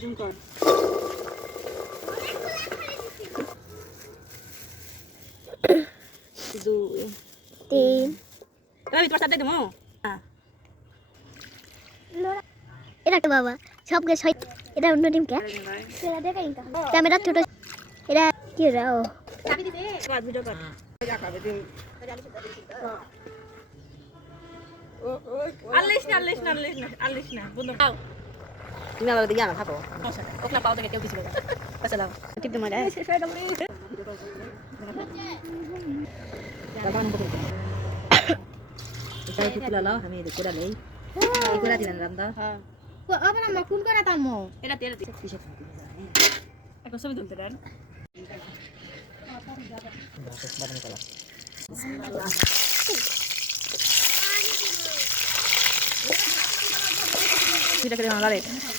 Zoom কর। 2 3 এই তোর সাথে দেমো হ্যাঁ এটা তো বাবা সব গে ছয় এটা অন্য টিম কে সেটা দেখাই ক্যামেরা ছোট এটা কি রাও চাবি দিবে কর ভিডিও কর যা খাবে দিন আল্লিশ না বন্ধু দাও তুমি আবার দিকে আনা থাকো ওকলা পাও থেকে কেউ কিছু বলে আচ্ছা দাও টিপ দে মারা শেষ হয়ে গেল দাবান বকে এটা পুতুলা লাও আমি এটা করে লই এই করে দিলেন রামদা হ্যাঁ ও আবার আমরা ফোন করে তামো এটা তেল দিছে কিসে এখন ছবি তুলতে দেন এটা করে লালে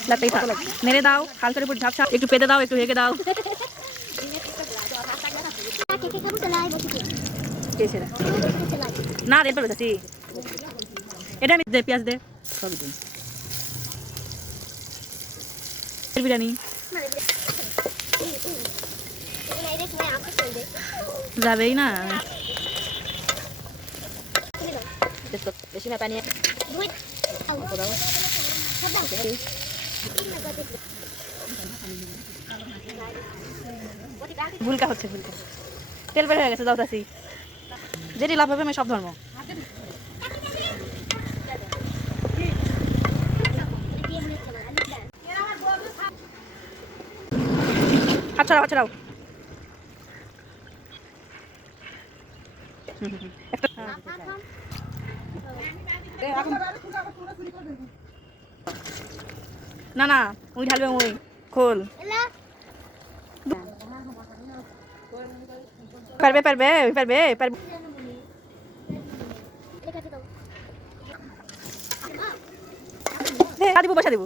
লাতেই থাক মেরে দাও হালকা করে ঝাপসা একটু পেতে দাও একটু হেগে দাও না রে পড়বে চাচি এটা আমি দে পেঁয়াজ দে সবই দিন বিরিয়ানি যাবেই না বেশি না পানি ভুলকা হচ্ছে ভুলকা তেল বের হয়ে গেছে দাও চাচি যেটি লাভ হবে আমি সব ধর্ম হাত ছড়াও হাত ছড়াও না না ওই ঢালবে ওই খোল পারবে পারবে পারবে পারবে দিব বসা দিব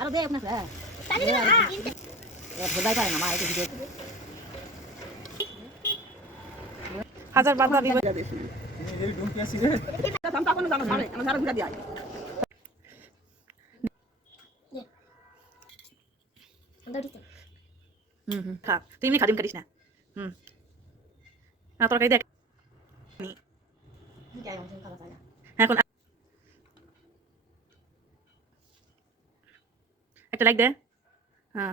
আরো দে আপনার হাজার বাধা দিব খা তুই এমনি খাদিম কাটিস না না তরকারি দেখ এখন একটা লাইক দে হ্যাঁ